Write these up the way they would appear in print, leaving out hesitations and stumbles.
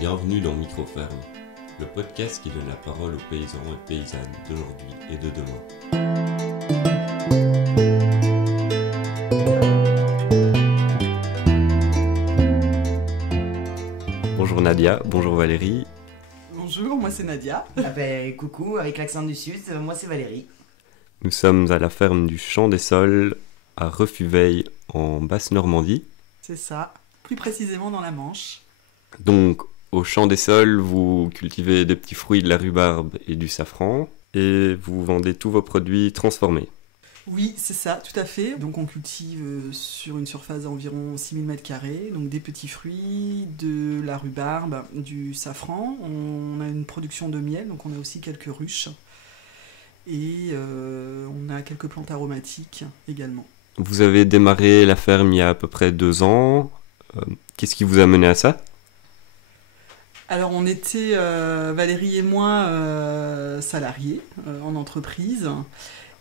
Bienvenue dans Microferme, le podcast qui donne la parole aux paysans et paysannes d'aujourd'hui et de demain. Bonjour Nadia, bonjour Valérie. Bonjour, moi c'est Nadia. Coucou, avec l'accent du sud, moi c'est Valérie. Nous sommes à la ferme du Champ des Sols, à Refuveil, en Basse-Normandie. C'est ça, plus précisément dans la Manche. Donc, au Champ des Sols, vous cultivez des petits fruits, de la rhubarbe et du safran, et vous vendez tous vos produits transformés. Oui, c'est ça, tout à fait. Donc on cultive sur une surface d'environ 6000 m², donc des petits fruits, de la rhubarbe, du safran. On a une production de miel, donc on a aussi quelques ruches. Et on a quelques plantes aromatiques également. Vous avez démarré la ferme il y a à peu près 2 ans. Qu'est-ce qui vous a mené à ça ? Alors on était, Valérie et moi, salariés en entreprise.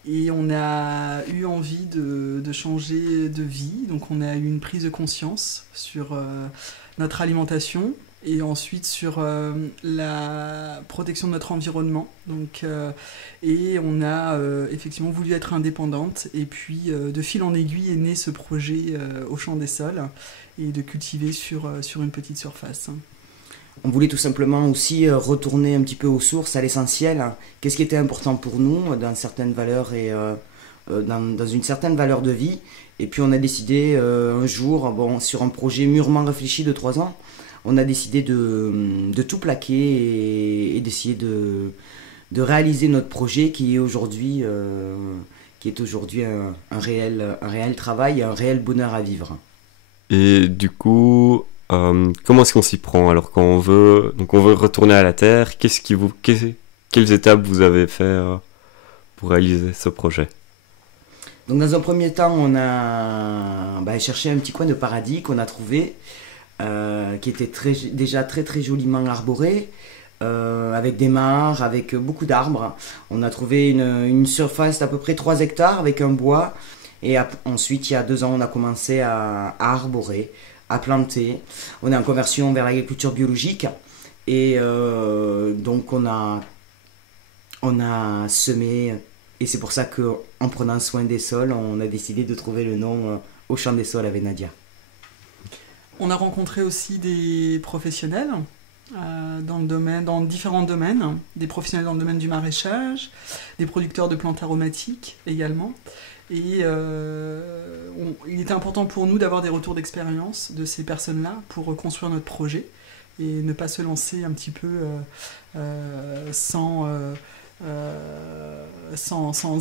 Et on a eu envie de changer de vie. Donc on a eu une prise de conscience sur notre alimentation et ensuite sur la protection de notre environnement. Donc, et on a effectivement voulu être indépendante. Et puis de fil en aiguille est né ce projet au Champ des Sols et de cultiver sur une petite surface. On voulait tout simplement aussi retourner un petit peu aux sources, à l'essentiel. Qu'est-ce qui était important pour nous dans certaines valeurs et dans une certaine valeur de vie. Et puis on a décidé un jour, sur un projet mûrement réfléchi de 3 ans, on a décidé de tout plaquer et d'essayer de réaliser notre projet qui est aujourd'hui un réel travail et un réel bonheur à vivre. Et du coup, comment est-ce qu'on s'y prend ? Alors quand on veut retourner à la terre, quelles étapes vous avez fait pour réaliser ce projet ? Donc dans un premier temps, on a cherché un petit coin de paradis qu'on a trouvé, qui était déjà très très joliment arboré, avec des mares, avec beaucoup d'arbres. On a trouvé une surface d'à peu près 3 hectares avec un bois. Et ensuite, il y a 2 ans, on a commencé à arborer, à planter. On est en conversion vers l'agriculture biologique. Et donc, on a semé. Et c'est pour ça qu'en prenant soin des sols, on a décidé de trouver le nom au Champ des Sols avec Nadia. On a rencontré aussi des professionnels dans différents domaines, des professionnels dans le domaine du maraîchage, des producteurs de plantes aromatiques également. Et il était important pour nous d'avoir des retours d'expérience de ces personnes-là pour construire notre projet et ne pas se lancer un petit peu sans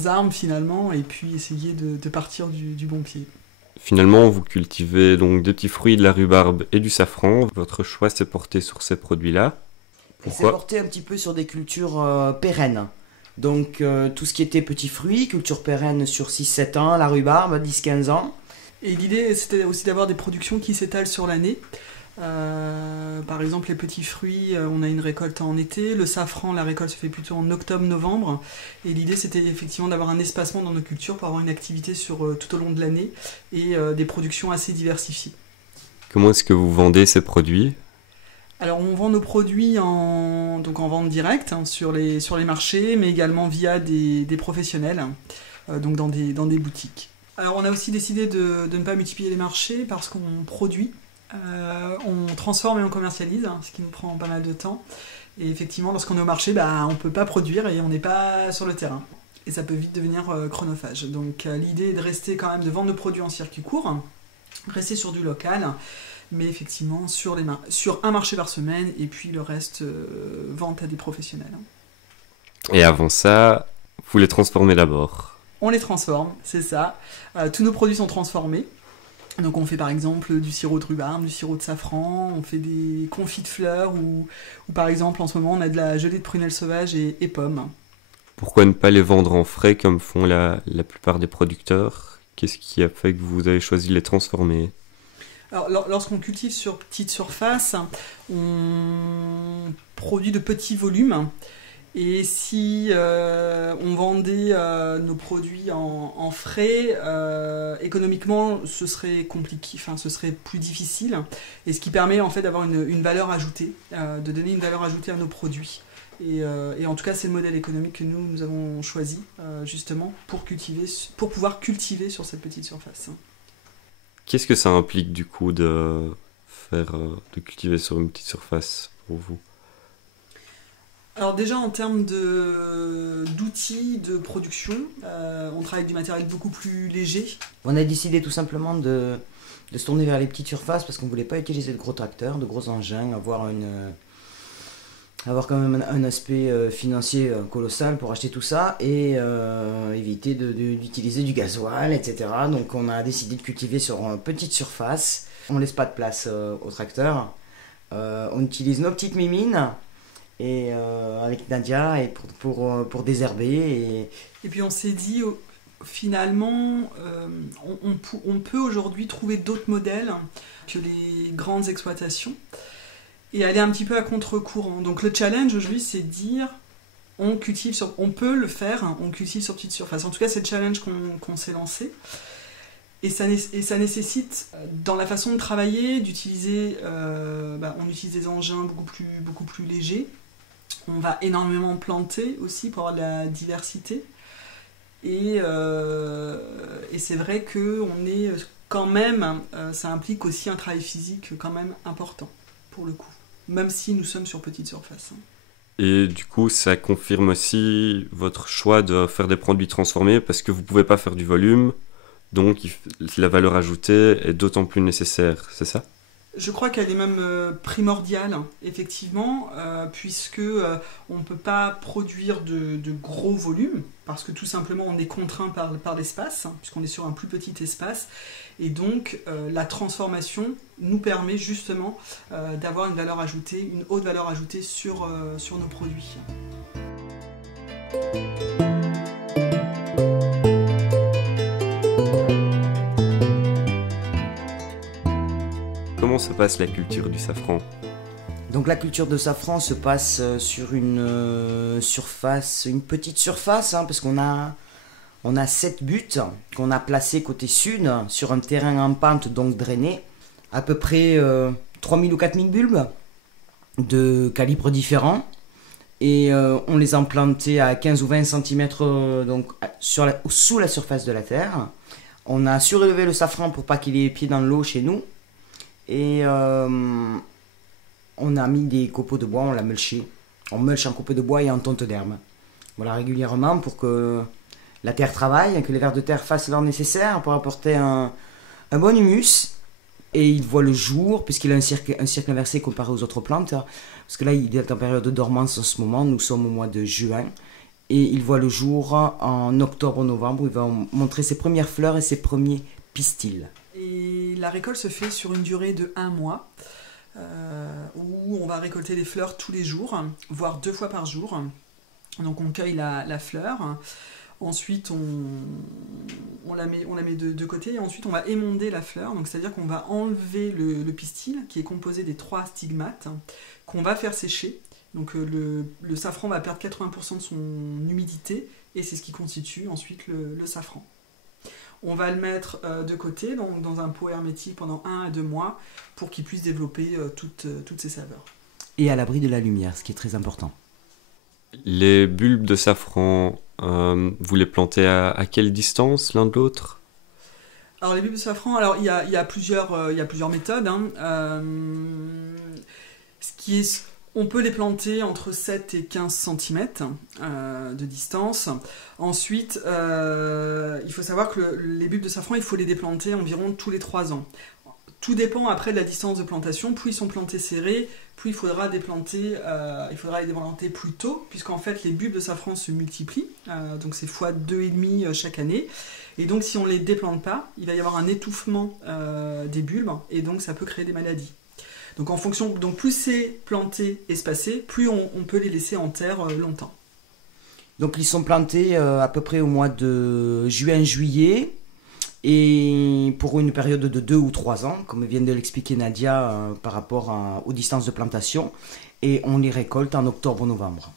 armes finalement, et puis essayer de partir du bon pied. Finalement, vous cultivez donc des petits fruits, de la rhubarbe et du safran. Votre choix s'est porté sur ces produits-là. Pourquoi ? Il s'est porté un petit peu sur des cultures pérennes. Donc tout ce qui était petits fruits, culture pérenne sur 6-7 ans, la rhubarbe 10-15 ans. Et l'idée c'était aussi d'avoir des productions qui s'étalent sur l'année. Par exemple les petits fruits, on a une récolte en été, le safran, la récolte se fait plutôt en octobre-novembre, et l'idée c'était effectivement d'avoir un espacement dans nos cultures pour avoir une activité tout au long de l'année et des productions assez diversifiées. Comment est-ce que vous vendez ces produits ? Alors on vend nos produits en vente directe sur les marchés, mais également via des professionnels, donc dans des boutiques. Alors on a aussi décidé de ne pas multiplier les marchés parce qu'on produit, on transforme et on commercialise, ce qui nous prend pas mal de temps. Et effectivement, lorsqu'on est au marché, on ne peut pas produire et on n'est pas sur le terrain. Et ça peut vite devenir chronophage. Donc l'idée est de rester quand même, de vendre nos produits en circuit court, rester sur du local, mais effectivement sur un marché par semaine, et puis le reste, vente à des professionnels. Et avant ça, vous les transformez d'abord ? On les transforme, c'est ça. Tous nos produits sont transformés. Donc on fait par exemple du sirop de rhubarbe, du sirop de safran, on fait des confits de fleurs, ou par exemple en ce moment on a de la gelée de prunelle sauvage et pommes. Pourquoi ne pas les vendre en frais comme font la plupart des producteurs ? Qu'est-ce qui a fait que vous avez choisi de les transformer ? Alors, lorsqu'on cultive sur petite surface, on produit de petits volumes. Et si on vendait nos produits en frais, économiquement, ce serait compliqué, enfin, ce serait plus difficile. Et ce qui permet en fait d'avoir une valeur ajoutée, de donner une valeur ajoutée à nos produits. Et en tout cas, c'est le modèle économique que nous avons choisi justement pour pouvoir cultiver sur cette petite surface. Qu'est-ce que ça implique du coup de cultiver sur une petite surface pour vous? Alors déjà en termes d'outils de production, on travaille avec du matériel beaucoup plus léger. On a décidé tout simplement de se tourner vers les petites surfaces parce qu'on ne voulait pas utiliser de gros tracteurs, de gros engins, avoir quand même un aspect financier colossal pour acheter tout ça et éviter d'utiliser du gasoil, etc. Donc on a décidé de cultiver sur une petite surface. On ne laisse pas de place au tracteur. On utilise nos petites mimines et avec Nadia et pour désherber. Et puis on s'est dit finalement on peut aujourd'hui trouver d'autres modèles que les grandes exploitations et aller un petit peu à contre-courant. Donc le challenge aujourd'hui c'est de dire on peut le faire, on cultive sur petite surface. En tout cas c'est le challenge qu'on s'est lancé. Et ça nécessite, dans la façon de travailler, d'utiliser, on utilise des engins beaucoup plus légers. On va énormément planter aussi pour avoir de la diversité. Et c'est vrai que on est quand même, ça implique aussi un travail physique quand même important, pour le coup. Même si nous sommes sur petite surface. Et du coup, ça confirme aussi votre choix de faire des produits transformés parce que vous ne pouvez pas faire du volume. Donc la valeur ajoutée est d'autant plus nécessaire, c'est ça? Je crois qu'elle est même primordiale, effectivement, puisque on ne peut pas produire de gros volumes, parce que tout simplement on est contraint par l'espace, puisqu'on est sur un plus petit espace, et donc la transformation nous permet justement d'avoir une valeur ajoutée, une haute valeur ajoutée sur nos produits. Comment se passe la culture du safran? Donc la culture de safran se passe sur une petite surface, parce qu'on a 7 buts qu'on a placés côté sud sur un terrain en pente donc drainé, à peu près 3000 ou 4000 bulbes de calibres différents et on les a plantés à 15 ou 20 cm donc sous la surface de la terre. On a surélevé le safran pour pas qu'il ait les pieds dans l'eau chez nous. Et on a mis des copeaux de bois, on l'a mulché. On mulche en copeaux de bois et en tonte d'herbe. Voilà, régulièrement pour que la terre travaille, que les vers de terre fassent leur nécessaire pour apporter un bon humus. Et il voit le jour, puisqu'il a un cercle inversé comparé aux autres plantes. Parce que là, il est en période de dormance en ce moment, nous sommes au mois de juin. Et il voit le jour en octobre-novembre, où il va montrer ses premières fleurs et ses premiers pistils. Et la récolte se fait sur une durée de 1 mois, où on va récolter les fleurs tous les jours, voire 2 fois par jour. Donc on cueille la fleur, ensuite on la met de côté, et ensuite on va émonder la fleur, donc c'est-à-dire qu'on va enlever le pistil, qui est composé des 3 stigmates, qu'on va faire sécher. Donc le safran va perdre 80% de son humidité, et c'est ce qui constitue ensuite le safran. On va le mettre de côté dans un pot hermétique pendant 1 à 2 mois pour qu'il puisse développer toutes ses saveurs. Et à l'abri de la lumière, ce qui est très important. Les bulbes de safran, vous les plantez à quelle distance l'un de l'autre? Alors les bulbes de safran, alors il y a plusieurs méthodes. On peut les planter entre 7 et 15 cm de distance. Ensuite, il faut savoir que les bulbes de safran, il faut les déplanter environ tous les 3 ans. Tout dépend après de la distance de plantation. Plus ils sont plantés serrés, plus il faudra les déplanter plus tôt, puisqu'en fait les bulbes de safran se multiplient, donc c'est fois 2,5 chaque année. Et donc si on ne les déplante pas, il va y avoir un étouffement des bulbes, et donc ça peut créer des maladies. Donc plus c'est planté, espacé, plus on peut les laisser en terre longtemps. Donc ils sont plantés à peu près au mois de juin-juillet, et pour une période de 2 ou 3 ans, comme vient de l'expliquer Nadia par rapport aux distances de plantation, et on les récolte en octobre-novembre.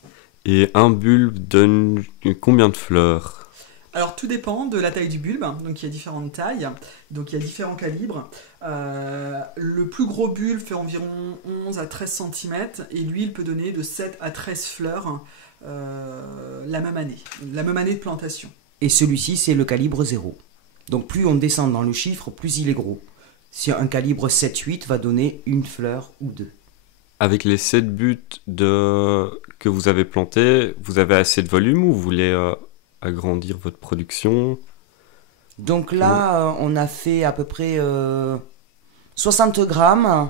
Et un bulbe donne combien de fleurs? Alors tout dépend de la taille du bulbe, donc il y a différentes tailles, donc il y a différents calibres. Le plus gros bulbe fait environ 11 à 13 cm et lui il peut donner de 7 à 13 fleurs la même année de plantation. Et celui-ci, c'est le calibre 0. Donc plus on descend dans le chiffre, plus il est gros. Si un calibre 7-8 va donner une fleur ou deux. Avec les 7 buts que vous avez plantés, vous avez assez de volume ou vous voulez agrandir votre production? Donc là, on a fait à peu près 60 grammes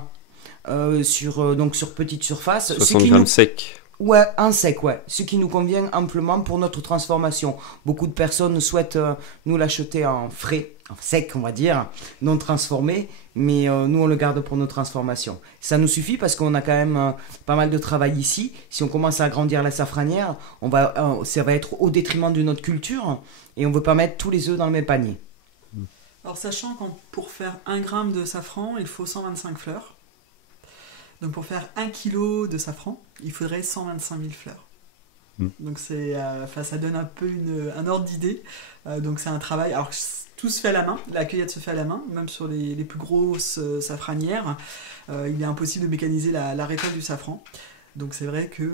sur petite surface. 60 grammes secs. Ouais, en sec, ouais. Ce qui nous convient amplement pour notre transformation. Beaucoup de personnes souhaitent nous l'acheter en frais, en sec, on va dire, non transformé, mais nous, on le garde pour nos transformations. Ça nous suffit parce qu'on a quand même pas mal de travail ici. Si on commence à agrandir la safranière, ça va être au détriment de notre culture et on ne veut pas mettre tous les œufs dans le même panier. Alors sachant que pour faire 1 gramme de safran, il faut 125 fleurs. Donc pour faire 1 kg de safran, il faudrait 125 000 fleurs. Donc ça donne un peu un ordre d'idée. Donc c'est un travail. Alors tout se fait à la main, la cueillette se fait à la main, même sur les plus grosses safranières. Il est impossible de mécaniser la récolte du safran. Donc c'est vrai que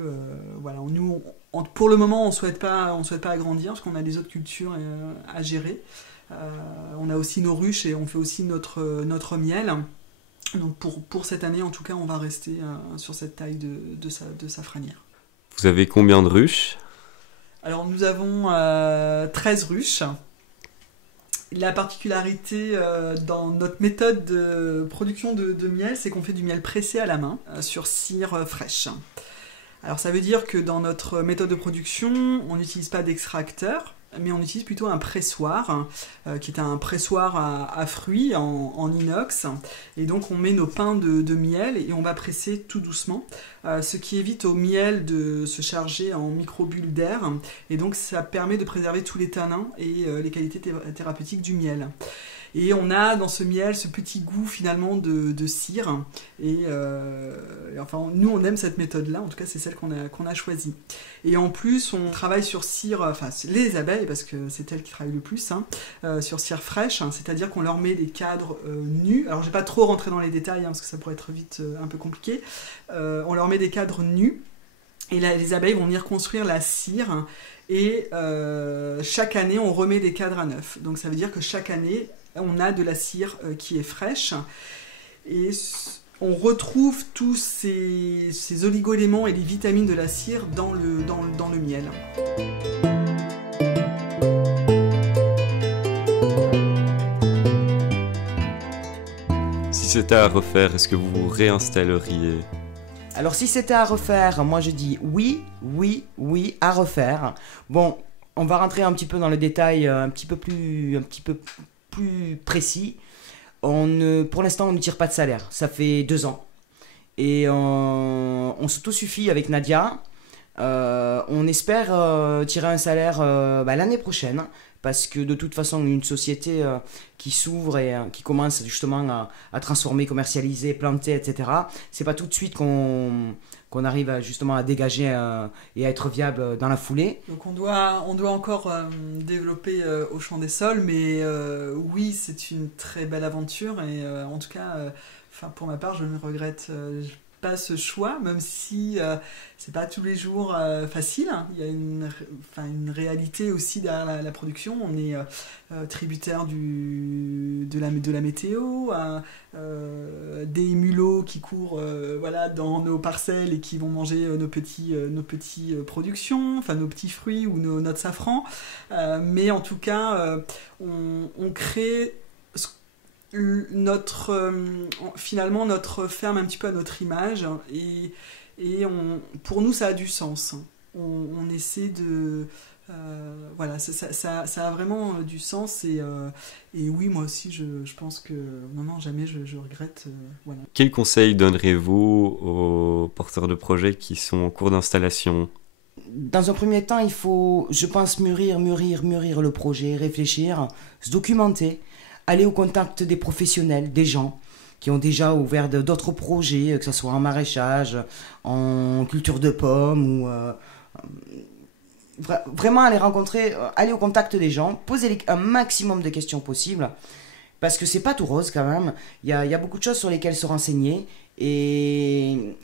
voilà, nous, pour le moment, on souhaite pas agrandir parce qu'on a des autres cultures à gérer. On a aussi nos ruches et on fait aussi notre miel. Donc pour cette année, en tout cas, on va rester sur cette taille de safranière. Vous avez combien de ruches? Alors nous avons 13 ruches. La particularité dans notre méthode de production de miel, c'est qu'on fait du miel pressé à la main sur cire fraîche. Alors ça veut dire que dans notre méthode de production, on n'utilise pas d'extracteur, mais on utilise plutôt un pressoir, qui est un pressoir à fruits en inox. Et donc on met nos pains de miel et on va presser tout doucement, ce qui évite au miel de se charger en microbules d'air. Et donc ça permet de préserver tous les tanins et les qualités thérapeutiques du miel. Et on a dans ce miel ce petit goût finalement de cire. Et enfin, nous on aime cette méthode-là, en tout cas c'est celle qu'on a choisie. Et en plus on travaille sur cire, enfin les abeilles, parce que c'est elles qui travaillent le plus, sur cire fraîche, c'est-à-dire qu'on leur met des cadres nus. Alors je vais pas trop rentrer dans les détails, parce que ça pourrait être vite un peu compliqué. On leur met des cadres nus. Et là, les abeilles vont venir construire la cire. Et chaque année, on remet des cadres à neuf. Donc ça veut dire que chaque année, on a de la cire qui est fraîche. Et on retrouve tous ces oligo-éléments et les vitamines de la cire dans le miel. Si c'était à refaire, est-ce que vous réinstalleriez? Alors si c'était à refaire, moi je dis oui, oui, oui, à refaire. Bon, on va rentrer un petit peu dans le détail un petit peu plus précis. Pour l'instant, on ne tire pas de salaire. Ça fait 2 ans. Et on s'autosuffit avec Nadia. On espère tirer un salaire l'année prochaine. Parce que de toute façon, une société qui s'ouvre et qui commence justement à transformer, commercialiser, planter, etc., c'est pas tout de suite qu'on arrive justement à dégager et à être viable dans la foulée. Donc on doit encore développer au champ des sols, mais oui, c'est une très belle aventure et en tout cas, pour ma part, je ne regrette pas ce choix, même si c'est pas tous les jours facile. Il y a une réalité aussi derrière la production. On est tributaire de la météo, des mulots qui courent dans nos parcelles et qui vont manger nos petits productions, enfin nos petits fruits ou notre safran. Mais en tout cas, on crée finalement notre ferme un petit peu à notre image et pour nous ça a du sens. On essaie de ça a vraiment du sens et oui, moi aussi je pense que non jamais je regrette. Voilà. Quel conseil donnerez-vous aux porteurs de projets qui sont en cours d'installation? Dans un premier temps, il faut, je pense, mûrir le projet, réfléchir, se documenter, aller au contact des professionnels, des gens qui ont déjà ouvert d'autres projets, que ce soit en maraîchage, en culture de pommes ou Vraiment aller rencontrer, aller au contact des gens, poser un maximum de questions possibles, parce que c'est pas tout rose quand même. Il y a beaucoup de choses sur lesquelles se renseigner, et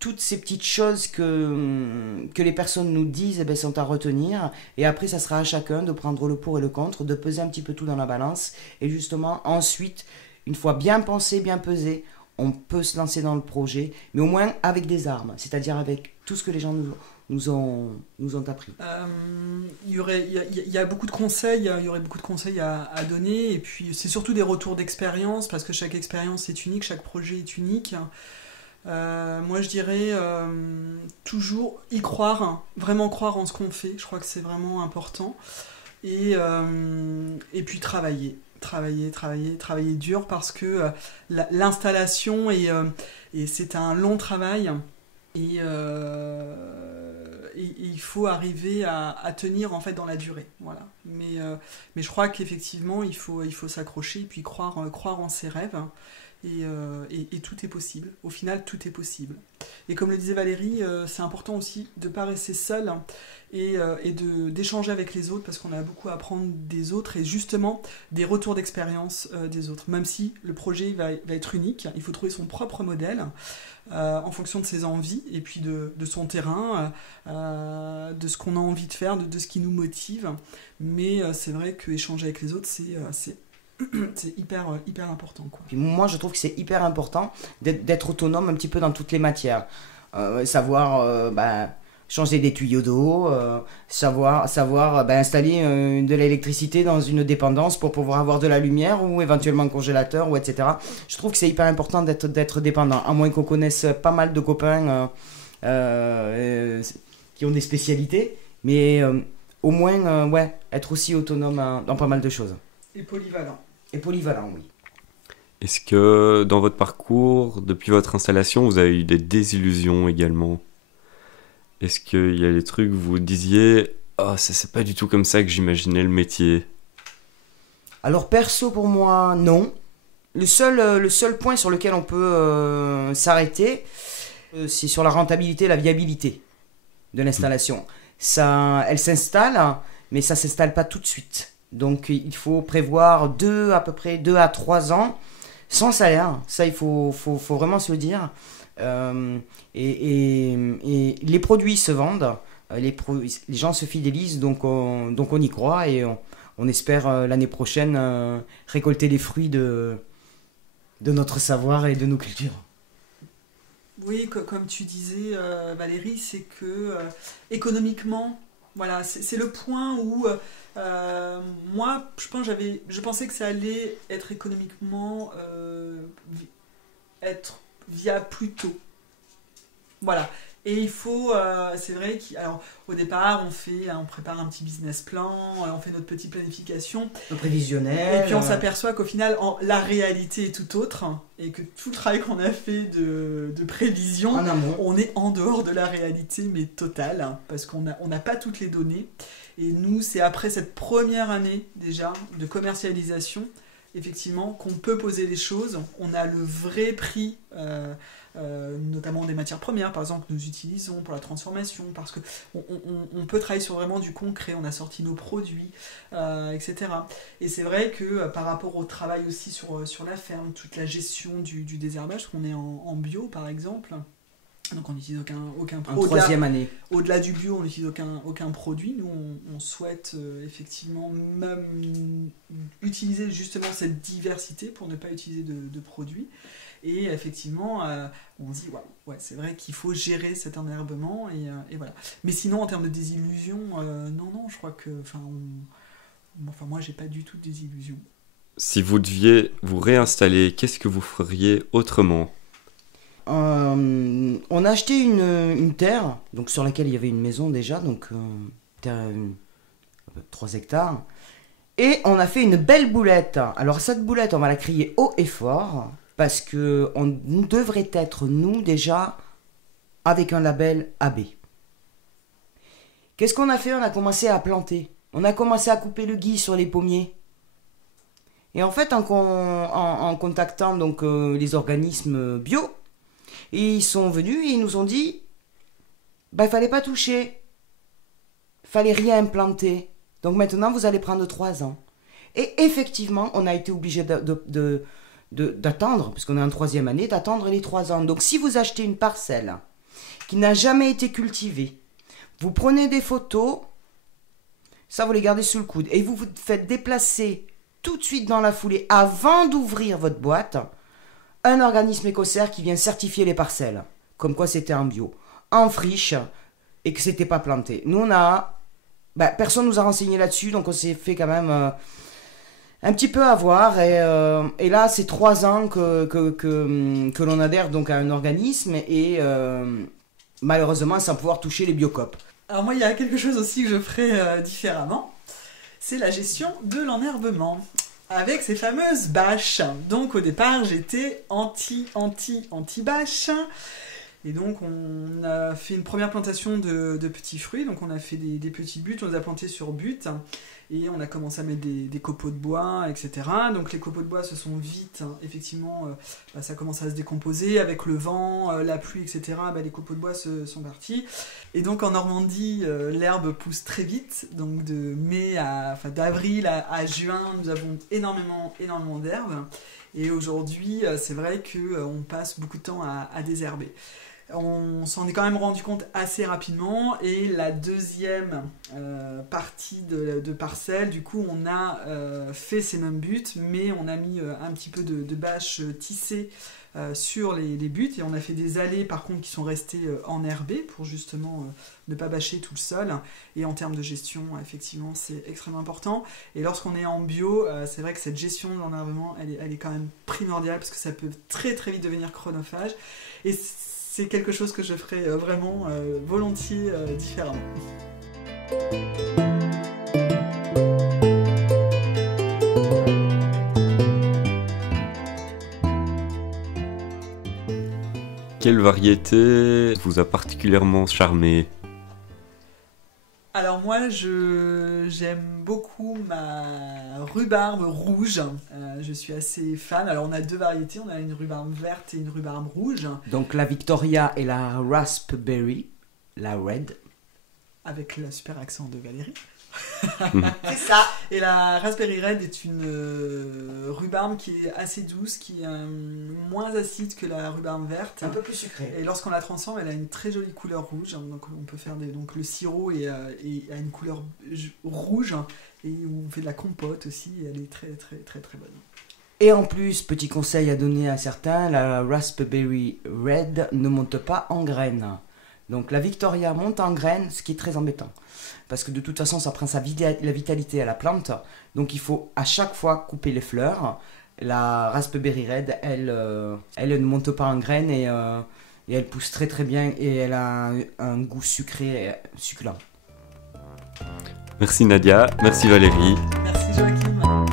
toutes ces petites choses que les personnes nous disent, eh ben, sont à retenir, et après ça sera à chacun de prendre le pour et le contre, de peser un petit peu tout dans la balance, et justement ensuite, une fois bien pensé, bien pesé, on peut se lancer dans le projet, mais au moins avec des armes, c'est-à-dire avec tout ce que les gens nous ont appris. Il y a beaucoup de conseils, il y aurait beaucoup de conseils à donner, et puis c'est surtout des retours d'expérience, parce que chaque expérience est unique, chaque projet est unique. Moi je dirais toujours y croire, hein, vraiment croire en ce qu'on fait, je crois que c'est vraiment important, et puis travailler dur, parce que l'installation et c'est un long travail, et il faut arriver à tenir en fait dans la durée, voilà. Mais je crois qu'effectivement il faut s'accrocher et puis croire en ses rêves, et tout est possible. Au final, tout est possible. Et comme le disait Valérie, c'est important aussi de ne pas rester seul, et d'échanger avec les autres, parce qu'on a beaucoup à apprendre des autres, et justement des retours d'expérience des autres. Même si le projet va être unique, il faut trouver son propre modèle en fonction de ses envies, et puis de son terrain, de ce qu'on a envie de faire, de ce qui nous motive. Mais c'est vrai qu'échanger avec les autres, c'est hyper important, quoi. Puis moi, je trouve que c'est hyper important d'être autonome un petit peu dans toutes les matières. Savoir changer des tuyaux d'eau, savoir installer de l'électricité dans une dépendance pour pouvoir avoir de la lumière, ou éventuellement un congélateur, ou etc. Je trouve que c'est hyper important d'être dépendant, à moins qu'on connaisse pas mal de copains qui ont des spécialités, mais au moins être aussi autonome dans pas mal de choses. Et polyvalent. Et polyvalent, oui. Est-ce que dans votre parcours, depuis votre installation, vous avez eu des désillusions également? Est-ce qu'il y a des trucs où vous disiez « Oh, c'est pas du tout comme ça que j'imaginais le métier ». Alors perso, pour moi, non. Le seul point sur lequel on peut s'arrêter, c'est sur la rentabilité et la viabilité de l'installation. Elle s'installe, mais ça s'installe pas tout de suite. Donc il faut prévoir à peu près 2 à 3 ans sans salaire. Ça, il faut vraiment se le dire. Et les produits se vendent, les gens se fidélisent, donc on y croit, et on espère l'année prochaine récolter les fruits de notre savoir et de nos cultures. Oui, comme tu disais, Valérie, c'est que économiquement, voilà, c'est le point où moi, je pensais que ça allait être économiquement être viable plus tôt. Voilà. Et il faut, c'est vrai alors au départ, on prépare un petit business plan, on fait notre petite planification. Le prévisionnel. Et puis on s'aperçoit qu'au final, la réalité est tout autre, et que tout le travail qu'on a fait de prévision, en amont, on est en dehors de la réalité, mais totale, hein, parce qu'on n'a pas toutes les données. Et nous, c'est après cette première année déjà de commercialisation, effectivement, qu'on peut poser les choses. On a le vrai prix, notamment des matières premières, par exemple, que nous utilisons pour la transformation, parce qu'on peut travailler sur vraiment du concret. On a sorti nos produits, etc. Et c'est vrai que par rapport au travail aussi sur la ferme, toute la gestion du désherbage, parce qu'on est en bio, par exemple. Donc on n'utilise aucun produit. En troisième année. Au-delà du bio, on n'utilise aucun produit. Nous, on souhaite effectivement même utiliser justement cette diversité pour ne pas utiliser de produits. Et effectivement, on se dit, ouais, c'est vrai qu'il faut gérer cet enherbement, et voilà. Mais sinon, en termes de désillusion, non, je crois que... moi, j'ai pas du tout de désillusion. Si vous deviez vous réinstaller, qu'est-ce que vous feriez autrement ? On a acheté une terre, donc sur laquelle il y avait une maison déjà, donc terre, 3 hectares, et on a fait une belle boulette. Alors cette boulette, on va la crier haut et fort, parce que on devrait être, nous, déjà avec un label AB. Qu'est-ce qu'on a fait? On a commencé à planter, on a commencé à couper le gui sur les pommiers. Et en fait, en contactant donc les organismes bio, ils sont venus et ils nous ont dit, il fallait pas toucher. fallait rien planter. Donc maintenant, vous allez prendre 3 ans. Et effectivement, on a été obligé d'attendre, puisqu'on est en 3e année, d'attendre les 3 ans. Donc si vous achetez une parcelle qui n'a jamais été cultivée, vous prenez des photos, ça vous les gardez sous le coude, et vous vous faites déplacer tout de suite dans la foulée, avant d'ouvrir votre boîte, un organisme écossaire qui vient certifier les parcelles, comme quoi c'était en bio, en friche, et que c'était pas planté. Nous, personne nous a renseigné là-dessus, donc on s'est fait quand même un petit peu avoir, et là, c'est 3 ans que l'on adhère donc à un organisme, et malheureusement, sans pouvoir toucher les biocopes. Alors moi, il y a quelque chose aussi que je ferai différemment, c'est la gestion de l'enherbement, avec ces fameuses bâches. Donc au départ, j'étais anti-bâche. Et donc on a fait une première plantation de petits fruits, donc on a fait des petits buttes, on les a plantés sur butte, et on a commencé à mettre des copeaux de bois, etc. Donc les copeaux de bois se sont vite, effectivement, ça commence à se décomposer, avec le vent, la pluie, etc. Les copeaux de bois sont partis. Et donc en Normandie, l'herbe pousse très vite, donc d'avril à juin, nous avons énormément d'herbes. Et aujourd'hui, c'est vrai qu'on passe beaucoup de temps à désherber. On s'en est quand même rendu compte assez rapidement, et la deuxième partie de parcelle, du coup on a fait ces mêmes buttes, mais on a mis un petit peu de bâches tissées sur les buttes, et on a fait des allées par contre qui sont restées enherbées pour justement ne pas bâcher tout le sol. Et en termes de gestion, effectivement, c'est extrêmement important. Et lorsqu'on est en bio, c'est vrai que cette gestion de l'enherbement, elle est quand même primordiale, parce que ça peut très très vite devenir chronophage. Et c'est quelque chose que je ferai vraiment volontiers différemment. Quelle variété vous a particulièrement charmé? Alors moi, j'aime beaucoup ma rhubarbe rouge. Je suis assez fan. Alors on a 2 variétés, on a une rhubarbe verte et une rhubarbe rouge. Donc la Victoria et la Raspberry, la Red. Avec le super accent de Valérie. C'est ça. Et la Raspberry Red est une rhubarbe qui est assez douce, qui est moins acide que la rhubarbe verte. Un peu plus sucrée. Et lorsqu'on la transforme, elle a une très jolie couleur rouge. Donc on peut faire donc le sirop et a une couleur rouge, et on fait de la compote aussi. Et elle est très très très très bonne. Et en plus, petit conseil à donner à certains, la Raspberry Red ne monte pas en graines. Donc la Victoria monte en graines, ce qui est très embêtant. Parce que de toute façon, ça prend la vitalité à la plante. Donc il faut à chaque fois couper les fleurs. La Raspberry Red, elle ne monte pas en graines, et elle pousse très très bien, et elle a un goût sucré, succulent. Merci Nadia, merci Valérie. Merci Joachim.